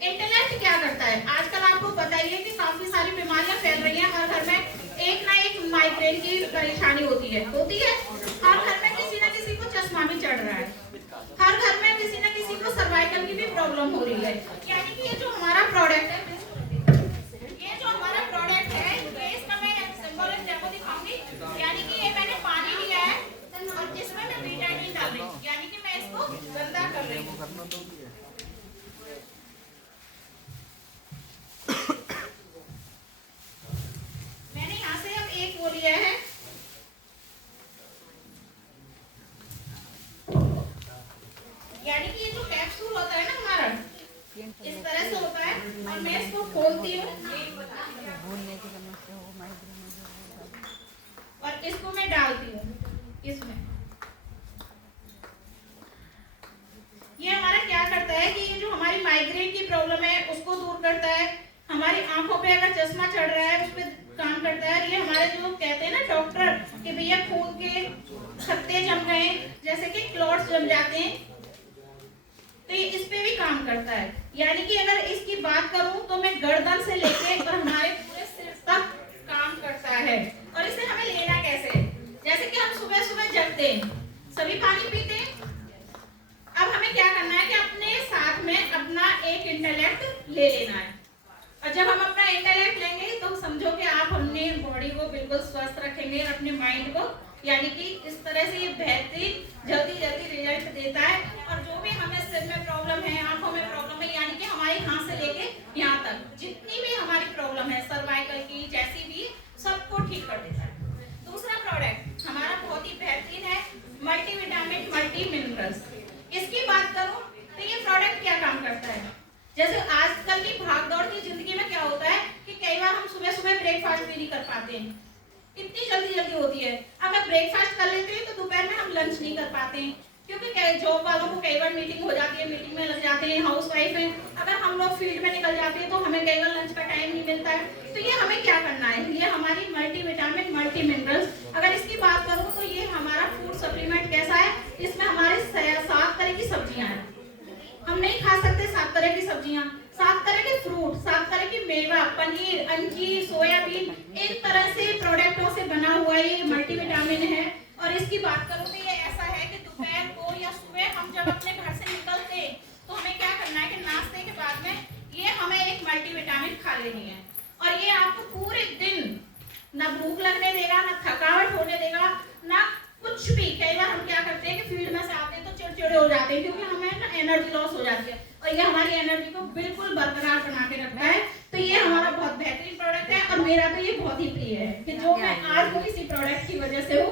Intellect क्या करता है? आजकल आपको पता ही है कि काफी सारी बीमारियां फैल रही हैं। हर घर में एक ना एक माइग्रेन की परेशानी होती है हर घर में किसी ना किसी को चश्मा भी चढ़ रहा है, हर घर में किसी ना किसी को सर्वाइकल की भी प्रॉब्लम हो रही है। यानी कि ये जो हमारा प्रोडक्ट है, ये इसका मैं सिंबल एंड डेमो दिखाऊंगी। यानी कि ये मैंने पानी लिया है और इसमें मैं बीटाडीन डाल रही हूँ, यानी कि मैं इसको गंदा कर रही हूँ। मैंने यहाँ से अब एक वो लिया है, यानी कि ये जो कैप्सूल होता है ना हमारा, इस तरह से होता है और मैं इसको खोलती हूँ और इसको मैं डालती हूँ इसमें। ये हमारा क्या करता है कि ये जो हमारी माइग्रेन की प्रॉब्लम है उसको दूर करता है। हमारी आंखों पे अगर चश्मा चढ़ रहा है उस पर काम करता है। ये हमारे जो कहते हैं ना डॉक्टर कि भैया खून के खत्ते जम गए, जैसे कि क्लॉट्स जम जाते हैं, तो ये इस पे भी काम करता है। यानी कि अगर इसकी बात करूं तो मैं गर्दन से लेके और हमारे पूरे सिर तक काम करता है। और इसे हमें लेना कैसे? जैसे कि हम सुबह सुबह जगते हैं, सभी पानी पीते हैं। अब हमें क्या करना है कि अपने साथ में अपना एक इंटेलेक्ट ले लेना है। और जब हम अपना इंटेलेक्ट लेंगे तो समझो कि आप अपने बॉडी को बिल्कुल स्वस्थ रखेंगे, अपने माइंड को। यानी कि इस तरह से ये बेहतरीन जल्दी रिजल्ट देता है। और जो भी हमें सिर में प्रॉब्लम है, आंखों में प्रॉब्लम है, यानी कि हमारे यहाँ से लेके यहाँ तक जितनी भी हमारी प्रॉब्लम है, सर्वाइकल की जैसी भी, सबको ठीक कर देता है। दूसरा प्रोडक्ट हमारा बहुत ही बेहतरीन है, मल्टीविटामिन मल्टी मिनरल्स। इसकी बात करूं तो ये प्रोडक्ट क्या काम करता है? जैसे आजकल की भागदौड़ की जिंदगी में क्या होता है कि कई बार हम सुबह सुबह ब्रेकफास्ट भी नहीं कर पाते हैं, इतनी जल्दी होती है। अगर ब्रेकफास्ट कर लेते हैं तो दोपहर में हम लंच नहीं कर पाते हैं, क्योंकि जॉब वालों को कई बार मीटिंग हो जाती है, मीटिंग में लग जाते हैं, हाउस वाइफ है। अगर हम लोग फील्ड में निकल जाते हैं तो हमें कई बार लंच का टाइम नहीं मिलता है। तो ये हमें क्या करना है? ये हमारी मल्टीविटामिन मल्टी मिनरल्स। अगर इसकी बात करूँ तो ये हमारा फूड सप्लीमेंट कैसा है? इसमें हमारे 7 तरह की सब्जियां हैं। हम नहीं खा सकते 7 तरह की सब्जियां, 7 तरह के फ्रूट, 7 तरह की मेवा, पनीर, अंजीर, सोयाबीन, एक तरह से प्रोडक्टों से बना हुआ ये मल्टीविटामिन है। और इसकी बात करूं तो ये ऐसा है कि दोपहर को या सुबह हम जब अपने घर से निकलते तो हमें क्या करना है कि नाश्ते के बाद में ये हमें एक मल्टीविटामिन खा लेनी है। और ये आपको पूरे दिन ना भूख लगने देगा, ना थकावट होने देगा, ना कुछ भी। कई बार हम क्या करते हैं कि फील्ड में से आते हैं तो चिड़चिड़े हो जाते हैं, क्योंकि हमें ना एनर्जी लॉस हो जाती है। और ये हमारी एनर्जी को बिल्कुल बरकरार बना के रखता है। तो ये हमारा बहुत बेहतरीन प्रोडक्ट है और मेरा तो ये बहुत ही प्रिय है कि जो मैं आज वो इसी प्रोडक्ट की वजह से हूँ।